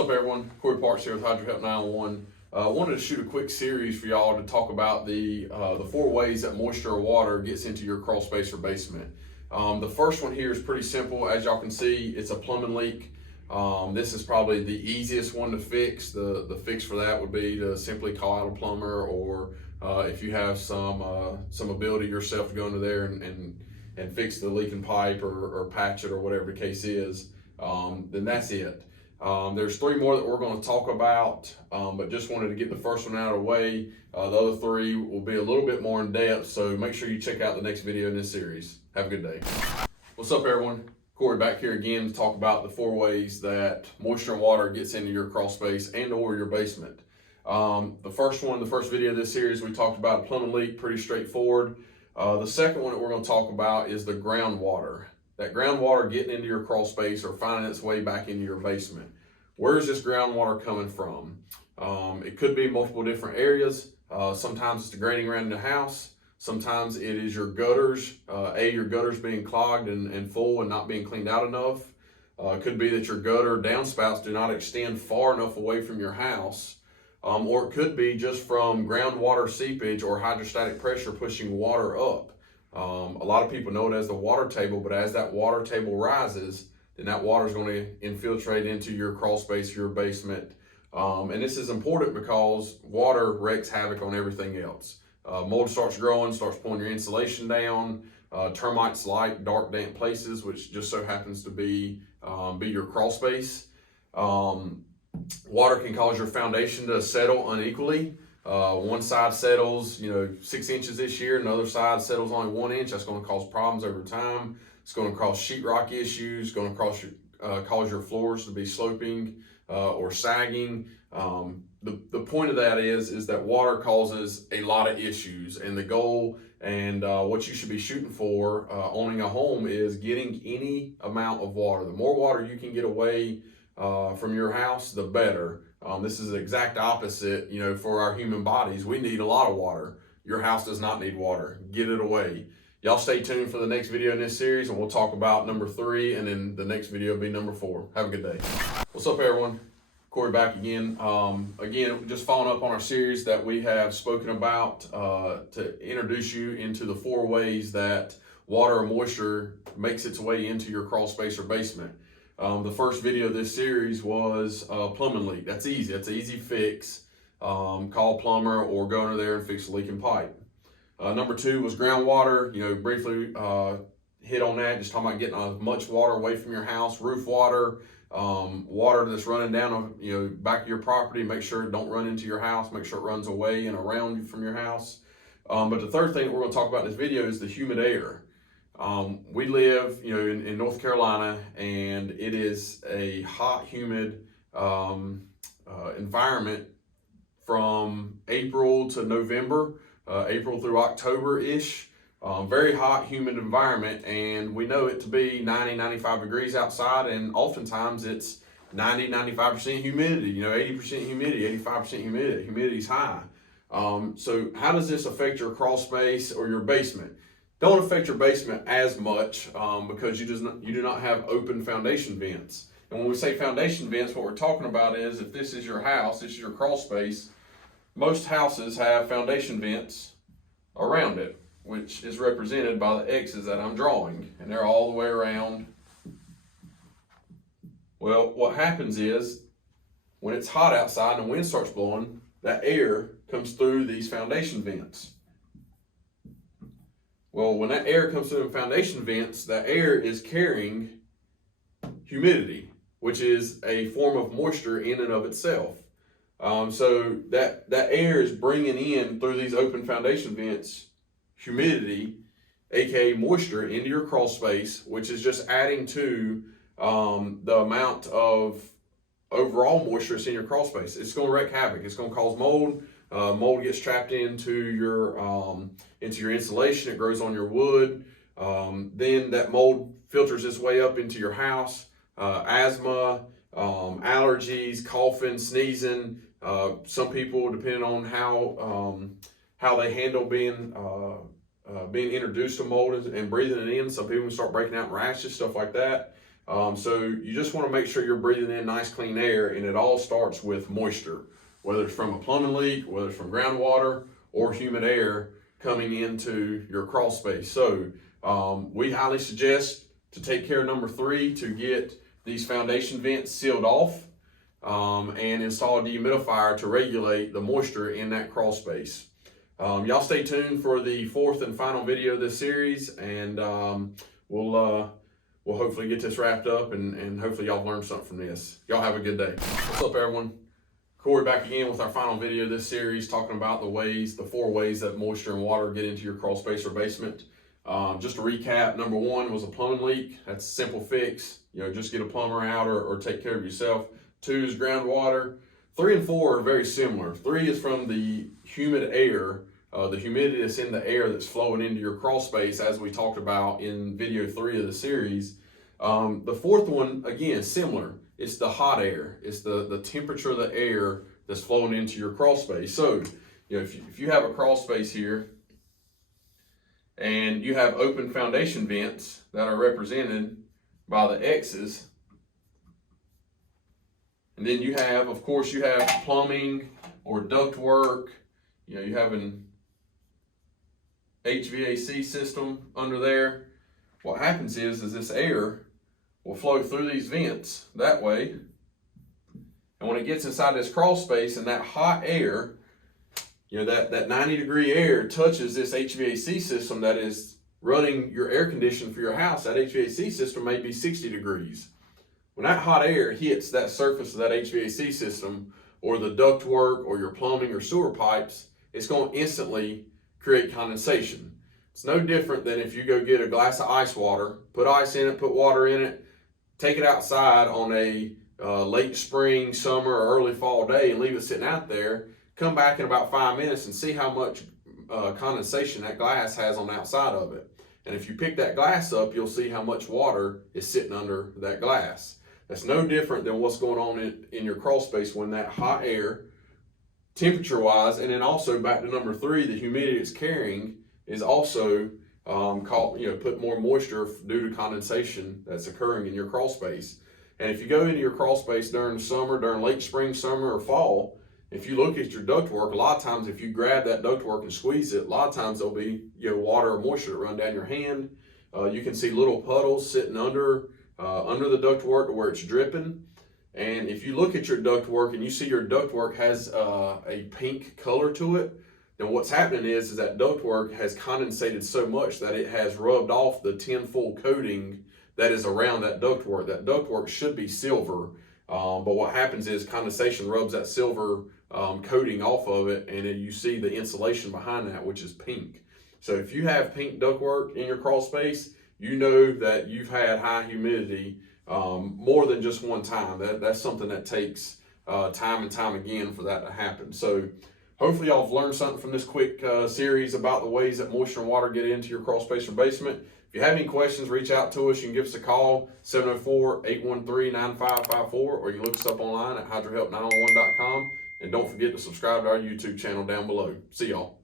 up, everyone? Corey Parks here with Hydro Help 911. I wanted to shoot a quick series for y'all to talk about the 4 ways that moisture or water gets into your crawl space or basement. The first one here is pretty simple. As y'all can see, it's a plumbing leak. This is probably the easiest one to fix. The fix for that would be to simply call out a plumber, or if you have some ability yourself to go into there and fix the leaking pipe or patch it or whatever the case is, then that's it. There's 3 more that we're going to talk about, but just wanted to get the first one out of the way. The other 3 will be a little bit more in depth, so make sure you check out the next video in this series. Have a good day. What's up, everyone? Corey back here again to talk about the 4 ways that moisture and water gets into your crawl space and or your basement. The first video of this series, we talked about a plumbing leak, pretty straightforward. The second one that we're going to talk about is the groundwater. That groundwater getting into your crawl space or finding its way back into your basement. Where is this groundwater coming from? It could be multiple different areas. Sometimes it's the draining around the house. Sometimes it is your gutters. Your gutters being clogged and full and not being cleaned out enough. It could be that your gutter downspouts do not extend far enough away from your house. Or it could be just from groundwater seepage or hydrostatic pressure pushing water up. A lot of people know it as the water table, but as that water table rises, then that water is going to infiltrate into your crawl space, your basement. And this is important because water wreaks havoc on everything else. Mold starts growing, starts pulling your insulation down. Termites like dark, damp places, which just so happens to be your crawl space. Water can cause your foundation to settle unequally. One side settles, 6 inches this year, another side settles only 1 inch. That's going to cause problems over time. It's going to cause sheetrock issues. It's going to cause your floors to be sloping or sagging. The point of that is that water causes a lot of issues, and the goal and what you should be shooting for owning a home is getting any amount of water. The more water you can get away from your house, the better. This is the exact opposite, for our human bodies. We need a lot of water. Your house does not need water. Get it away. Y'all stay tuned for the next video in this series, and we'll talk about number 3, and then the next video will be number 4. Have a good day. What's up, everyone? Corey back again. Again, just following up on our series that we have spoken about to introduce you into the 4 ways that water or moisture makes its way into your crawl space or basement. The first video of this series was a plumbing leak. That's easy. That's an easy fix. Call a plumber or go under there and fix the leaking pipe. Number 2 was groundwater. Briefly hit on that. Just talking about getting as much water away from your house. Roof water, water that's running down, back of your property. Make sure it don't run into your house. Make sure it runs away and around you from your house. But the third thing that we're going to talk about in this video is the humid air. We live, in North Carolina, and it is a hot, humid environment from April to November, April through October-ish. Very hot, humid environment, and we know it to be 90, 95 degrees outside, and oftentimes it's 90, 95% humidity, 80% humidity, 85% humidity. Humidity's high. So how does this affect your crawl space or your basement? Don't affect your basement as much because you do not have open foundation vents. And when we say foundation vents, what we're talking about is if this is your house, this is your crawl space, most houses have foundation vents around it, which is represented by the X's that I'm drawing, and they're all the way around. Well, what happens is when it's hot outside and the wind starts blowing, that air comes through these foundation vents. Well, when that air comes through the foundation vents, that air is carrying humidity, which is a form of moisture in and of itself. So that air is bringing in through these open foundation vents humidity, aka moisture, into your crawl space, which is just adding to the amount of overall moisture that's in your crawl space. It's going to wreak havoc. It's going to cause mold. Mold gets trapped into your insulation. It grows on your wood. Then that mold filters its way up into your house. Asthma, allergies, coughing, sneezing. Some people, depending on how they handle being introduced to mold and breathing it in, some people start breaking out rashes, stuff like that. So you just want to make sure you're breathing in nice clean air, and it all starts with moisture, whether it's from a plumbing leak, whether it's from groundwater or humid air coming into your crawl space. So we highly suggest to take care of number 3, to get these foundation vents sealed off and install a dehumidifier to regulate the moisture in that crawl space. Y'all stay tuned for the 4th and final video of this series, and we'll hopefully get this wrapped up, and hopefully y'all learned something from this. Y'all have a good day. What's up, everyone? Corey back again with our final video of this series, talking about the 4 ways that moisture and water get into your crawl space or basement. Just to recap, number 1 was a plumbing leak. That's a simple fix. Just get a plumber out or take care of yourself. 2 is groundwater. 3 and 4 are very similar. 3 is from the humid air, the humidity that's in the air that's flowing into your crawl space, as we talked about in video 3 of the series. The 4th one, again, similar. It's the hot air. It's the temperature of the air that's flowing into your crawl space. So, if you have a crawl space here and you have open foundation vents that are represented by the X's, and then you have, of course, you have plumbing or duct work. You have an HVAC system under there. What happens is this air will flow through these vents that way, and when it gets inside this crawl space, and that hot air, that 90-degree air touches this HVAC system that is running your air conditioning for your house. That HVAC system may be 60 degrees. When that hot air hits that surface of that HVAC system, or the ductwork, or your plumbing or sewer pipes, it's going to instantly create condensation. It's no different than if you go get a glass of ice water, put ice in it, put water in it, take it outside on a late spring, summer, or early fall day and leave it sitting out there. Come back in about 5 minutes and see how much condensation that glass has on the outside of it. And if you pick that glass up, you'll see how much water is sitting under that glass. That's no different than what's going on in your crawl space when that hot air, temperature-wise, and then also back to number 3, the humidity it's carrying is also put more moisture due to condensation that's occurring in your crawl space. And if you go into your crawl space during the summer, during late spring, summer, or fall, if you look at your ductwork, a lot of times if you grab that ductwork and squeeze it, a lot of times there'll be water or moisture that run down your hand. You can see little puddles sitting under the ductwork where it's dripping. And if you look at your ductwork and you see your ductwork has a pink color to it, then what's happening is that ductwork has condensated so much that it has rubbed off the tinfoil coating that is around that ductwork. That ductwork should be silver, but what happens is condensation rubs that silver coating off of it, and then you see the insulation behind that, which is pink. So if you have pink ductwork in your crawl space, you know that you've had high humidity more than just one time. That's something that takes time and time again for that to happen. So hopefully y'all have learned something from this quick series about the ways that moisture and water get into your crawl space or basement. If you have any questions, reach out to us. You can give us a call, 704-813-9554, or you can look us up online at hydrohelp911.com. And don't forget to subscribe to our YouTube channel down below. See y'all.